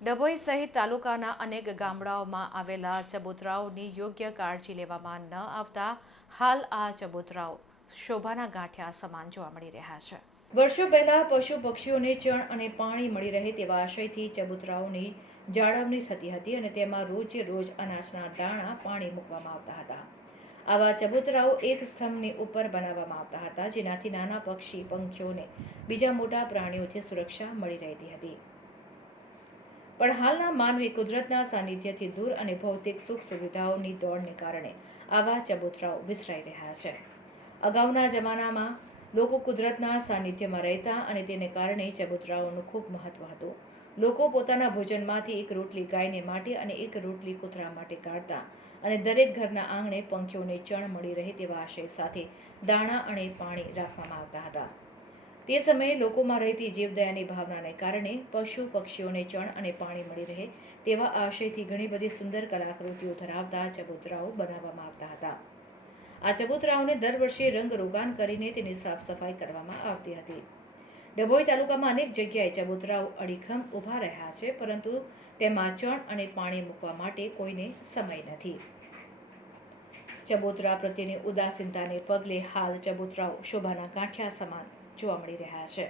ડભોઈ સહિત તાલુકાના અનેક ગામડાઓમાં આવેલા ચબૂતરાઓની યોગ્ય કાળજી લેવામાં ન આવતા હાલ આ ચબૂતરાઓ શોભાના ગાંઠિયા સમાન જોવા મળી રહ્યા છે. વર્ષો પહેલા પશુ પક્ષીઓને ચણ અને પાણી મળી રહે તેવા આશયથી ચબૂતરાઓની જાળવણી થતી હતી અને તેમાં રોજે રોજ અનાજના દાણા પાણી મૂકવામાં આવતા હતા. આવા ચબૂતરાઓ એક સ્તંભની ઉપર બનાવવામાં આવતા હતા, જેનાથી નાના પક્ષી પંખીઓને બીજા મોટા પ્રાણીઓથી સુરક્ષા મળી રહેતી હતી. પણ હાલના માનવી કુદરતના સાનિધ્યથી દૂર અને ભૌતિક સુખ સુવિધાઓની દોડને કારણે આવા ચબૂતરાઓ વિસરાઈ રહ્યા છે. અગાઉના જમાનામાં લોકો કુદરતના સાનિધ્યમાં રહેતા અને તેને કારણે ચબૂતરાઓનું ખૂબ મહત્વ હતું. લોકો પોતાના ભોજનમાંથી એક રોટલી ગાયને માટે અને એક રોટલી કૂતરા માટે કાઢતા અને દરેક ઘરના આંગણે પંખીઓને ચણ મળી રહે તેવા આશય સાથે દાણા અને પાણી રાખવામાં આવતા હતા. તે સમયે લોકોમાં રહેતી જીવદયાની ભાવનાને કારણે પશુ પક્ષીઓને ચણ અને પાણી મળી રહે તેવા આશયથી ઘણી બધી સુંદર કલાકૃતિઓ ધરાવતા ચબૂતરાઓ બનાવવામાં આવતા હતા. આ ચબૂતરાઓને દર વર્ષે રંગ રોગાન કરીને તેની સાફ સફાઈ કરવામાં આવતી હતી. ડભોઈ તાલુકામાં અનેક જગ્યાએ ચબૂતરાઓ અડીખમ ઊભા રહ્યા છે, પરંતુ તેમાં ચણ અને પાણી મૂકવા માટે કોઈને સમય નથી. ચબૂતરા પ્રત્યેની ઉદાસીનતાને પગલે હાલ ચબૂતરાઓ શોભાના ગાંઠિયા સમાન જોવા મળી રહ્યા છે.